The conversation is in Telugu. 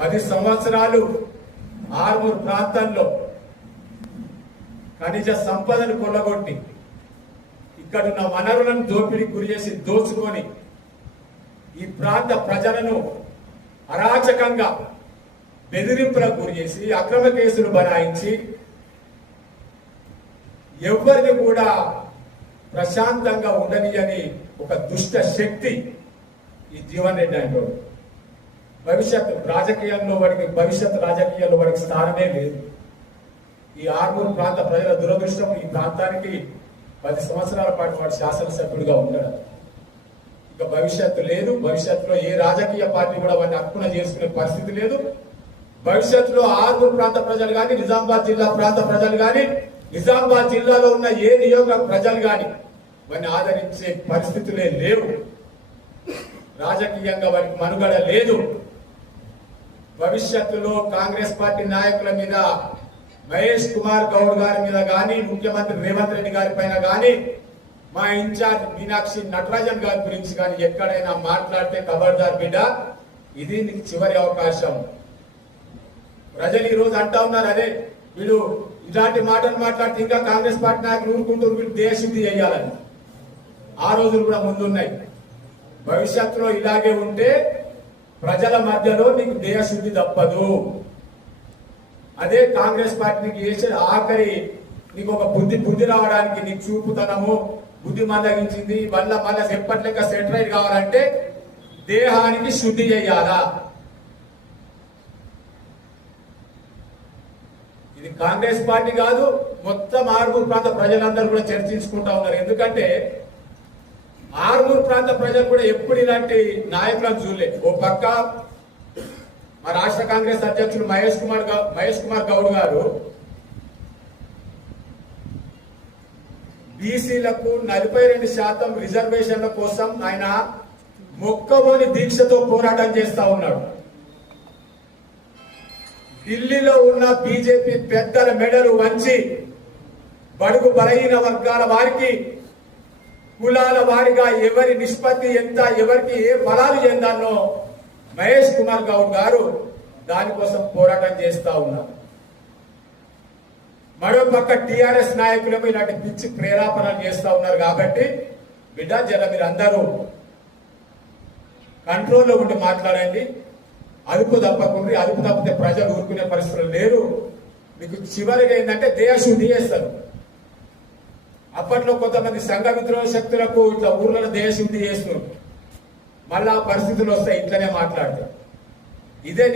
10 సంవత్సరాలు ఆర్మూర్ ప్రాంతంలో ఖనిజ సంపదను కొల్లగొట్టి ఇక్కడున్న వనరులను దోపిడీకి గురి చేసి దోచుకొని ఈ ప్రాంత ప్రజలను అరాచకంగా బెదిరింపులకు గురి చేసి అక్రమ కేసులు బనాయించి ఎవరిని కూడా ప్రశాంతంగా ఉండనియని ఒక దుష్ట శక్తి ఈ జీవన్ రెడ్డి అంటాడు. భవిష్యత్ రాజకీయాల్లో వాడికి స్థానమే లేదు. ఈ ఆర్మూర్ ప్రాంత ప్రజల దురదృష్టం ఈ ప్రాంతానికి 10 సంవత్సరాల పాటు వాడు శాసనసభ్యుడిగా ఉంటాడు. ఇక భవిష్యత్తు లేదు. భవిష్యత్తులో ఏ రాజకీయ పార్టీ కూడా వాడిని హక్కున చేసుకునే పరిస్థితి లేదు. భవిష్యత్తులో ఆర్మూర్ ప్రాంత ప్రజలు కానీ, నిజామాబాద్ జిల్లా ప్రాంత ప్రజలు కానీ, నిజామాబాద్ జిల్లాలో ఉన్న ఏ నియోజక ప్రజలు కానీ వాడిని ఆదరించే పరిస్థితులే లేవు. రాజకీయంగా వారికి మనుగడ లేదు. భవిష్యత్తులో కాంగ్రెస్ పార్టీ నాయకుల మీద, మహేష్ కుమార్ గౌడ్ గారి మీద కానీ, ముఖ్యమంత్రి రేవంత్ రెడ్డి గారి పైన కానీ, మా ఇన్ఛార్జ్ మీనాక్షి నటరాజన్ గారి గురించి కానీ ఎక్కడైనా మాట్లాడితే ఖబర్దార్ బిడ్డ, ఇది నీకు చివరి అవకాశం. ప్రజలు ఈ రోజు అంటా ఉన్నారు, అదే వీడు ఇలాంటి మాటలు మాట్లాడితే ఇంకా కాంగ్రెస్ పార్టీ నాయకులు ఊరుకుంటూ వీళ్ళు దేశశుద్ధి చేయాలని. ఆ రోజులు కూడా ముందున్నాయి. భవిష్యత్తులో ఇలాగే ఉంటే ప్రజల మధ్యలో నీకు దేశశుద్ధి తప్పదు. అదే కాంగ్రెస్ పార్టీకి చేసే ఆఖరి నీకు ఒక బుద్ధి రావడానికి నీకు చూపుతనము, బుద్ధి మందగించింది. మళ్ళా ఎప్పట్లేక సెటిలైట్ కావాలంటే దేహానికి శుద్ధి చేయాలా. ఇది కాంగ్రెస్ పార్టీ కాదు, మొత్తం ఆర్మూర్ ప్రాంత ప్రజలందరూ కూడా చర్చించుకుంటా ఉన్నారు. ఎందుకంటే ఆర్మూర్ ప్రాంత ప్రజలు కూడా ఎప్పుడు ఇలాంటి నాయకులను చూడలే. ఓ పక్క మా రాష్ట్ర కాంగ్రెస్ అధ్యక్షుడు మహేష్ కుమార్ గౌడ్ గారు బీసీలకు 42% రిజర్వేషన్ల కోసం ఆయన మొక్కబోని దీక్షతో పోరాటం చేస్తా ఉన్నాడు. ఢిల్లీలో ఉన్న బీజేపీ పెద్దల మెడలు వంచి బడుగు బలహీన వర్గాల వారికి కులాల వారిగా ఎవరి నిష్పత్తి ఎంత, ఎవరికి ఏ ఫలాలు చెందానో మహేష్ కుమార్ గౌడ్ గారు దానికోసం పోరాటం చేస్తా ఉన్నారు. మరో పక్క టిఆర్ఎస్ నాయకులేమో ఇలాంటి పిచ్చి ప్రేరేపణలు చేస్తా ఉన్నారు. కాబట్టి బిడ్డ జర మీరు అందరూ కంట్రోల్లో ఉండి మాట్లాడండి. అదుపు తప్పకుండా, అదుపు తప్పితే ప్రజలు ఊరుకునే పరిస్థితులు లేరు. మీకు చివరిగా ఏంటంటే దేశశుద్ధి చేస్తారు. అప్పట్లో కొంతమంది సంఘ విద్రోహ శక్తులకు ఇట్లా ఊర్లలో దేశశుద్ధి చేస్తున్నారు. మళ్ళా పరిస్థితులు వస్తాయి, ఇట్లనే మాట్లాడతారు. ఇదే